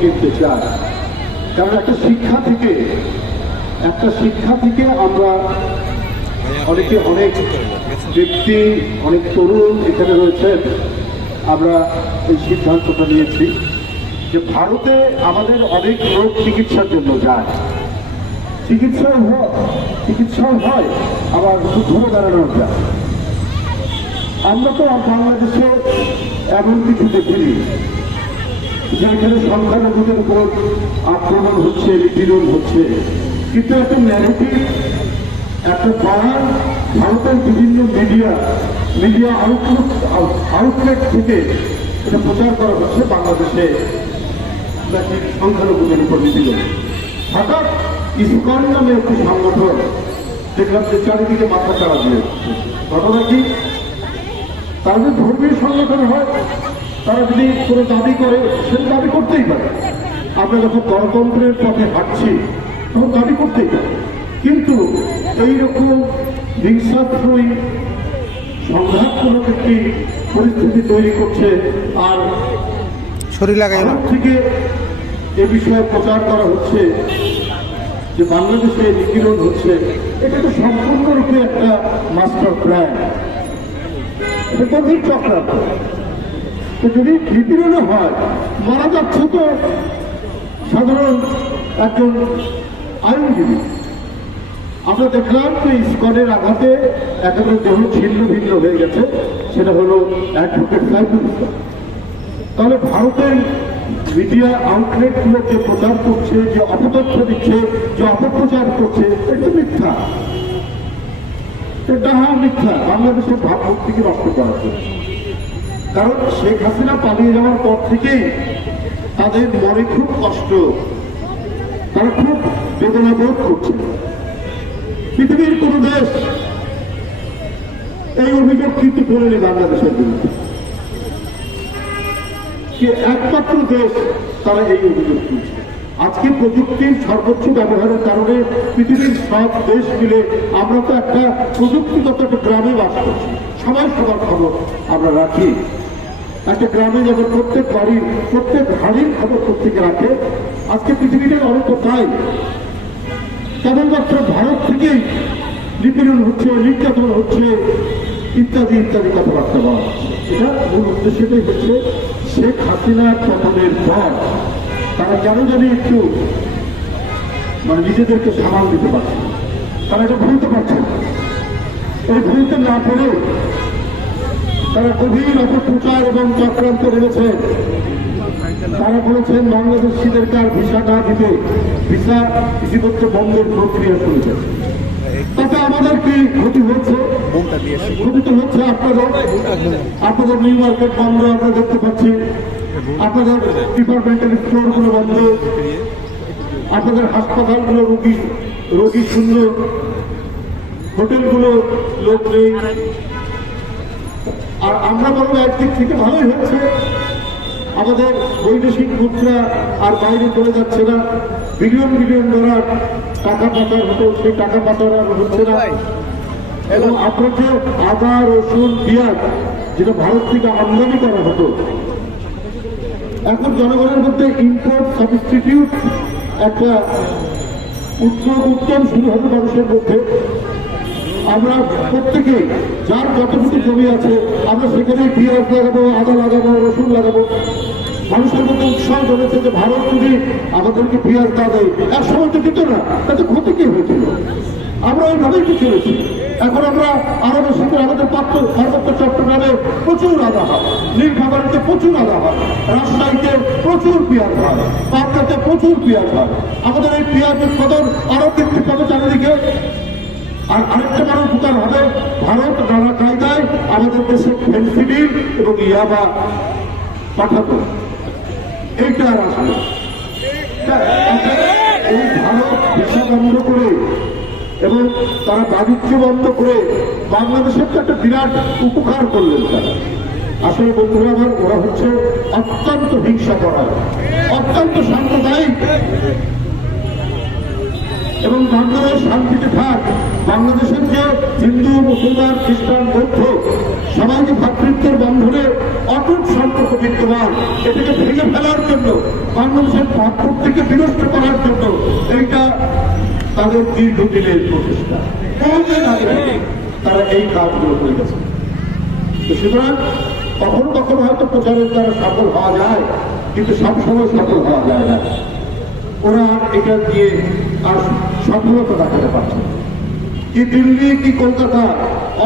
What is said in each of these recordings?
কিনতে চায় কারণ একটা শিক্ষা থেকে, একটা শিক্ষা থেকে আমরা অনেকে অনেক ব্যক্তি, অনেক তরুণ এখানে রয়েছেন। আমরা এই সিদ্ধান্তটা নিয়েছি যে ভারতে আমাদের অনেক রোগ চিকিৎসার জন্য যায়। চিকিৎসাও হয় চিকিৎসাও হয়, আবার ঘুরে দাঁড়ানো যায়। আমরা তো বাংলাদেশে এমন কিছু দেখিনি। যেখানে সংখ্যালঘুদের উপর আক্রমণ হচ্ছে নিপীড়ন হচ্ছে। কিন্তু একটা ন্যারেটিভ একটা বায়ান ভারতের বিভিন্ন মিডিয়া মিডিয়া আউটলুক আউটলেট থেকে এটা প্রচার করা হচ্ছে বাংলাদেশে। নাকি সংখ্যালঘুদের উপর নিপীড়ন হঠাৎ ইসকন নামে একটি সংগঠন, দেখলাম যে চারিদিকে মাথা চাড়া দিয়ে ঘটনা কি? তাদের ধর্মীয় সংগঠন হয় তারা যদি কোনো দাবি করে সে দাবি করতেই পারে। আমরা যখন গণতন্ত্রের পথে হাঁটছি তখন দাবি করতেই পারে। কিন্তু এইরকম হিংসাত্মই সংঘাতমূলক একটি পরিস্থিতি তৈরি করছে আর শরীর লাগাই থেকে এ বিষয়ে প্রচার করা হচ্ছে যে বাংলাদেশে নিপীড়ন হচ্ছে এটা তো সম্পূর্ণরূপে একটা মাস্টার প্ল্যান এটা গভীর চক্রান্ত। যদি নিপীড়নও হয়, মারা যাচ্ছে তো সাধারণ একজন আইনজীবী। আমরা দেখলাম যে ইস্কনের আঘাতে একেবারে দেহ ছিন্ন ভিন্ন হয়ে গেছে, সেটা হলো অ্যাডভোকেট সাইফুল ইসলাম। তাহলে ভারতের মিডিয়া আউটলেটগুলো যে প্রচার করছে, যে অপতথ্য দিচ্ছে, যে অপপ্রচার করছে, এটা মিথ্যা। এটা হা মিথ্যা। বাংলাদেশের ভাবমূর্তিকে নষ্ট করা হচ্ছে কারণ শেখ হাসিনা পালিয়ে যাওয়ার পর থেকেই তাদের মনে খুব কষ্ট। তারা খুব বেদনা বোধ করছে পৃথিবীর কোন দেশ এই অভিযোগ কিন্তু করেনি বাংলাদেশের বিরুদ্ধে। একমাত্র দেশ তারা এই অভিযোগ তুলছে। আজকে প্রযুক্তির সর্বোচ্চ ব্যবহারের কারণে পৃথিবীর সব দেশ মিলে আমরা তো একটা প্রযুক্তিগত একটা গ্রামে বাস করছি। সবাই সবার খবর আমরা রাখি। একটা গ্রামে যেমন প্রত্যেক বাড়ির, প্রত্যেক হাড়ির খবর প্রত্যেকে রাখে। আজকে পৃথিবীতে অনেক তাই কেবলমাত্র ভারত থেকেই নিপীড়ন হচ্ছে, নির্যাতন হচ্ছে, ইত্যাদি ইত্যাদি কথাবার্তা বলা এটা মূল উদ্দেশ্যটাই হচ্ছে শেখ হাসিনার পতনের পর তারা কেন জানি একটু মানে নিজেদেরকে সামাল দিতে পারছে তারা এটা ভুলতে পারছে এই ভুলতে না পেরে তারা গভীর অপপ্রচার এবং চক্রান্ত নেমেছে তারা বলেছেন বাংলাদেশিদেরকে আর ভিসা না দিতে ভিসা ইতিমধ্যে বন্ধের প্রক্রিয়া শুরু হয়েছে। তাতে আমাদের কি ক্ষতি হচ্ছে? ক্ষতি তো হচ্ছে আপনাদের। আপনাদের নিউ মার্কেট বন্ধ, আমরা দেখতে পাচ্ছি। আপনাদের ডিপার্টমেন্টাল স্টোরগুলো বন্ধ। আপনাদের হাসপাতালগুলো রোগী রোগী শূন্য। হোটেলগুলো লোক নেই। আর আমরা বলব একদিক থেকে ভালোই হচ্ছে। আমাদের বৈদেশিক মুদ্রা আর বাইরে চলে যাচ্ছে না। বিলিয়ন বিলিয়ন ডলার টাকা পাচার হতো সেই টাকা পাচার আর হচ্ছে না। এবং আপনাকে আদা রসুন পেঁয়াজ যেটা ভারত থেকে আমদানি করা হতো এখন জনগণের মধ্যে ইম্পোর্ট সাবস্টিটিউট একটা উত্তম উত্তম শুরু হবে মানুষের মধ্যে। আমরা প্রত্যেকে যার যতটুকু জমি আছে, আমরা সেখানে পেঁয়াজ লাগাবো, আদা লাগাবো, রসুন লাগাবো। মানুষের মধ্যে উৎসাহ জমেছে যে ভারত যদি আমাদেরকে পেঁয়াজ না দেয়, এক সময় তো দিত না, তাতে ক্ষতি কি হয়েছিল? আমরা ওইভাবেই কি চলেছি এখন আমরা আরও বেশি করে আমাদের পাত্র পার্বত্য চট্টগ্রামে প্রচুর আদা হয় নীলফামারিতে প্রচুর আদা হয় রাজশাহীতে প্রচুর পেঁয়াজ হয় পাবনাতে প্রচুর পেঁয়াজ হয় আমাদের এই পেঁয়াজ উৎপাদন আরও বৃদ্ধি পাবে চারিদিকে আর আরেকটা বড় উপকার হবে, ভারত নানা কায়দায় আমাদের দেশে ফেন্সিডিল এবং ইয়াবা পাঠাতো। এইটা আর এই ভারত ভিসা বন্ধ করে এবং তারা বাণিজ্য বন্ধ করে বাংলাদেশের তো একটা বিরাট উপকার করলেন তারা। আসলে বন্ধুরা আমার, ওরা হচ্ছে অত্যন্ত হিংসা করা অত্যন্ত সাম্প্রদায়িক। এবং বাংলাদেশ শান্তিতে থাক। বাংলাদেশের যে হিন্দু, মুসলমান, খ্রিস্টান, বৌদ্ধ সবাই যে ভ্রাতৃত্বের বন্ধনে অটুট সম্পর্ক বিদ্যমান, এটাকে ভেঙে ফেলার জন্য, বাংলাদেশের ভাতৃত্বকে বিনষ্ট করার জন্য এইটা তাদের দীর্ঘদিনের প্রচেষ্টা। তারা এই কাজগুলো করে গেছে? সুতরাং কখনো কখনো হয়তো প্রচারের দ্বারা সফল হওয়া যায়, কিন্তু সবসময় সফল হওয়া যায় না। ওরা এটা দিয়ে আর সফলতা দেখাতে পারছে কি দিল্লি, কি কলকাতা,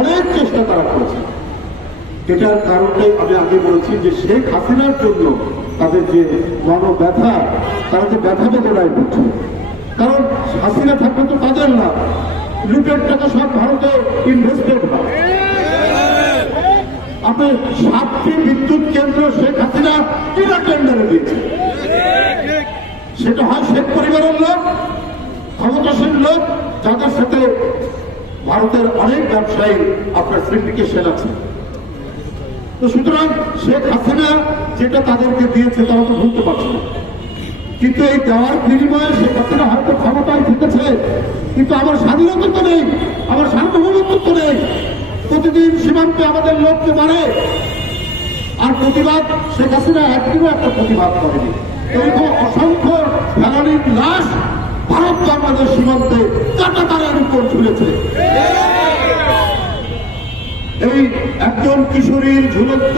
অনেক চেষ্টা তারা করেছে। এটার কারণটাই আমি আগে বলেছি যে শেখ হাসিনার জন্য তাদের যে মনোব্যথা তারা যে ব্যথা বেদনায় ভুগছে। কারণ হাসিনা থাকলে তো তাদের না লুটের টাকা সব ভারতে ইনভেস্টেড হয়। আপনি সাতটি বিদ্যুৎ কেন্দ্র শেখ হাসিনা কিনা টেন্ডারে দিয়েছে সেটা হয় শেখ পরিবারের লোক ক্ষমতাসীন লোক, যাদের সাথে ভারতের অনেক ব্যবসায়ী আপনার সিন্ডিকেশন আছে। তো সুতরাং শেখ হাসিনা যেটা তাদেরকে দিয়েছে তারা তো ভুলতে পারছে না। কিন্তু এই দেওয়ার বিনিময়ে শেখ হাসিনা হয়তো ক্ষমতায় থেকেছে কিন্তু আমার স্বাধীনতা তো নেই, আমার সার্বভৌমত্ব তো নেই। প্রতিদিন সীমান্তে আমাদের লোককে মারে। আর প্রতিবাদ শেখ হাসিনা একদিনও একটা প্রতিবাদ করেনি। এরকম অসংখ্য ভারত বাংলাদেশ সীমান্তে কাটা তারের উপর ঝুলেছে। এই একজন কিশোরীর ঝুলন্ত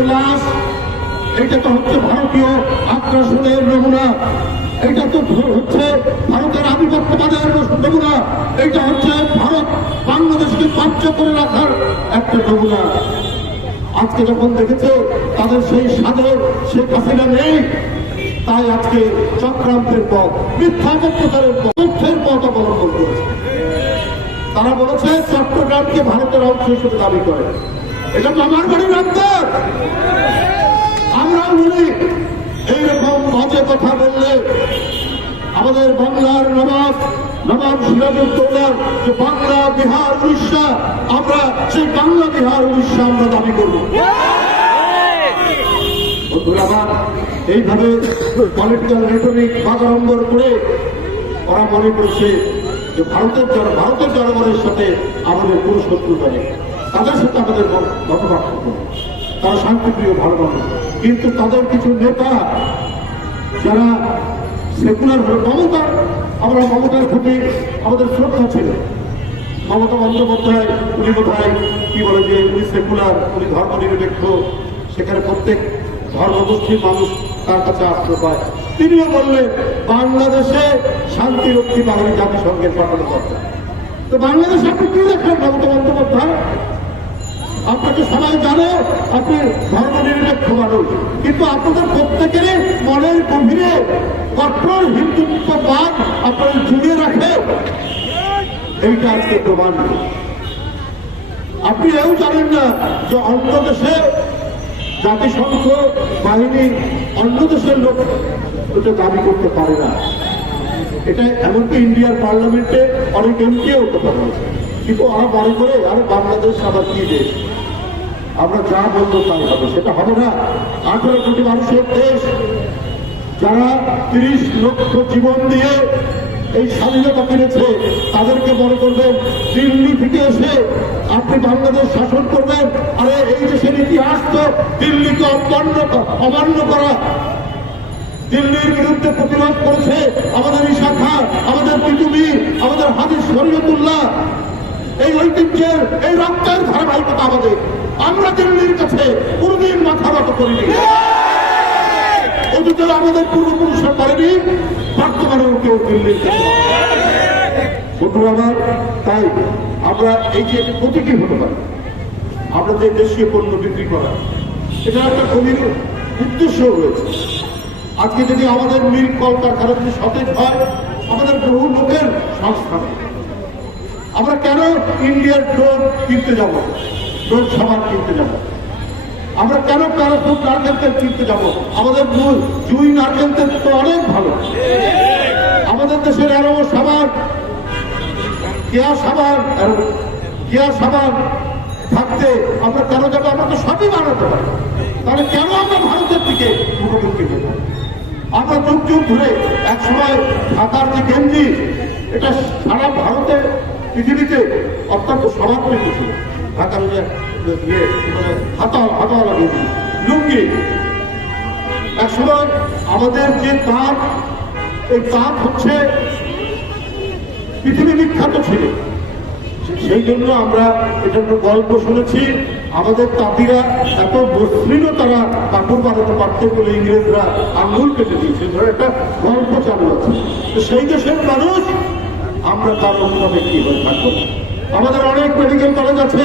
এটা তো হচ্ছে ভারতীয় আগ্রাসনের নমুনা। এটা তো হচ্ছে ভারতের আধিপত্যবাদের নমুনা। এটা হচ্ছে ভারত বাংলাদেশকে কব্জা করে রাখার একটা নমুনা। আজকে যখন দেখেছে, তাদের সেই সাধের শেখ হাসিনা নেই তাই আজকে চক্রান্তের পথ, মিথ্যা প্রচারের পথ তথ্যের পথ অবলম্বন করেছে। তারা বলেছে চট্টগ্রামকে ভারতের অংশ হিসেবে দাবি করে। এটা আমার বাড়ির অন্তর আমরা বলি এইরকম বাজে কথা বললে আমাদের বাংলার নবাব নবাব সিরাজউদ্দৌলার যে বাংলা, বিহার, উড়িষ্যা, আমরা সেই বাংলা, বিহার, উড়িষ্যা আমরা দাবি করব। বন্ধুরা এইভাবে পলিটিক্যাল রেটরিক বাগাড়ম্বর করে ওরা মনে করছে যে ভারতের জন ভারতের জনগণের সাথে আমাদের কোনো শত্রুতা নেই। তাদের সাথে আমাদের মত পার্থক্য তারা শান্তিপ্রিয় ভালো মানুষ কিন্তু তাদের কিছু নেতা যারা সেকুলার হল মমতা, আমরা মমতার প্রতি আমাদের শ্রদ্ধা ছিল। মমতা বন্দ্যোপাধ্যায়, উনি বোধহয় কি বলে যে উনি সেকুলার উনি ধর্ম নিরপেক্ষ সেখানে প্রত্যেক ধর্মগোষ্ঠীর মানুষ তার কাছে আশ্রয় পায় তিনিও বললেন, বাংলাদেশে শান্তিরক্ষী বাহিনী জাতিসংঘের পাঠানো দরকার। তো বাংলাদেশে আপনি কি দেখেন মমতা বন্দ্যোপাধ্যায়? আপনাকে সবাই জানে, আপনি ধর্ম নিরপেক্ষ মানুষ। কিন্তু আপনাদের প্রত্যেকেরই মনের গভীরে কঠোর হিন্দুত্ববাদ আপনাদের জুড়ে রাখে। এইটা আজকে প্রমাণ। আপনি এও জানেন না যে অন্য দেশে জাতিসংঘ বাহিনী অন্য দেশের লোক এটা দাবি করতে পারে না। এটা এমনকি ইন্ডিয়ার পার্লামেন্টে অনেক এমপিও কথা বলছে কিন্তু ওরা মনে করে আরে বাংলাদেশ আবার কি দেশ? আমরা যা বলব তাই হবে। সেটা হবে না। আঠারো কোটি মানুষের দেশ, যারা তিরিশ লক্ষ জীবন দিয়ে এই স্বাধীনতা কিনেছে তাদেরকে মনে করবেন দিল্লি থেকে এসে আপনি বাংলাদেশ শাসন করবেন। আরে এই দেশের ইতিহাস তো দিল্লিকে অমান্য অমান্য করা। দিল্লির বিরুদ্ধে প্রতিবাদ করেছে আমাদের ঈশা খান আমাদের পিটুবি আমাদের হাদিস শরীয়তুল্লাহ। এই ঐতিহ্যের এই রক্তের ধারাবাহিকতা আমাদের। আমরা দিল্লির কাছে কোনদিন মাথা নত করিনি। অতীতে আমাদের পূর্বপুরুষরা করেনি। বর্তমানেও কেউ বন্ধুরা আমার, তাই আমরা এই যে হতে পারি, আমরা যে দেশীয় পণ্য বিক্রি করা, এটা একটা গভীর উদ্দেশ্য রয়েছে। আজকে যদি আমাদের মিল কলকারখানা যদি সতেজ হয়, আমাদের বহু লোকের সংস্থান আমরা কেন ইন্ডিয়ার ড্রোন কিনতে যাব? ড্রোন সামান কিনতে যাব? আমরা কেন প্যারাসুট নারকেল তেল কিনতে যাব? আমাদের জুই- নারকেল তেল তো অনেক ভালো। আমাদের দেশের আরও সাবান, কেয়া সাবান কেয়া সাবান থাকতে আমরা কেন যাব? আমরা তো সবই বানাতে পারি। তাহলে কেন আমরা ভারতের দিকে মুখোমুখি দেবো আমরা যুগ যুগ ধরে এক সময় ঢাকার যে গেঞ্জি এটা সারা ভারতে, পৃথিবীতে অত্যন্ত সমাদৃত ছিল। ঢাকার হাতা হাতা লাগিয়ে দিল লুঙ্গি। আমাদের যে তাঁত, এই তাঁত হচ্ছে পৃথিবী বিখ্যাত ছিল। সেই জন্য আমরা এটা একটা গল্প শুনেছি। আমাদের তাঁতিরা এত মসৃণ তারা কাপড় বানাতে পারতেন বলে ইংরেজরা আঙ্গুল কেটে দিয়েছে। ধরে, একটা গল্প চালু আছে। তো সেই দেশের মানুষ আমরা তার অনুভবে কি হয়ে থাকব। আমাদের অনেক মেডিকেল কলেজ আছে।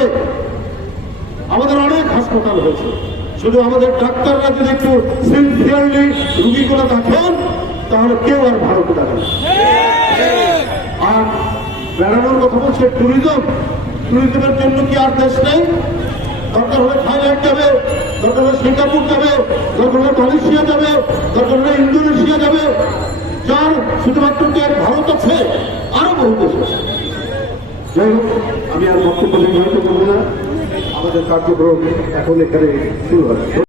আমাদের অনেক হাসপাতাল হয়েছে। শুধু আমাদের ডাক্তাররা যদি একটু সিনসিয়ারলি রুগীগুলো দেখেন, তাহলে কেউ আর ভারতে দেখেন। আর বেড়ানোর কথা বলছে ট্যুরিজম ট্যুরিজমের জন্য কি আর দেশ নেই? দরকার হলে থাইল্যান্ড যাবে, দরকার হলে সিঙ্গাপুর যাবে, দরকার হলে মালয়েশিয়া যাবে, দরকার হলে ইন্দোনেশিয়া যাবে। যার শুধুমাত্র কি আর ভারত আছে, আরও বহু দেশ আছে। যাই হোক, আমি আর বক্তব্য নির্ধারিত করব না। আমাদের কার্যক্রম এখন এখানে শুরু হবে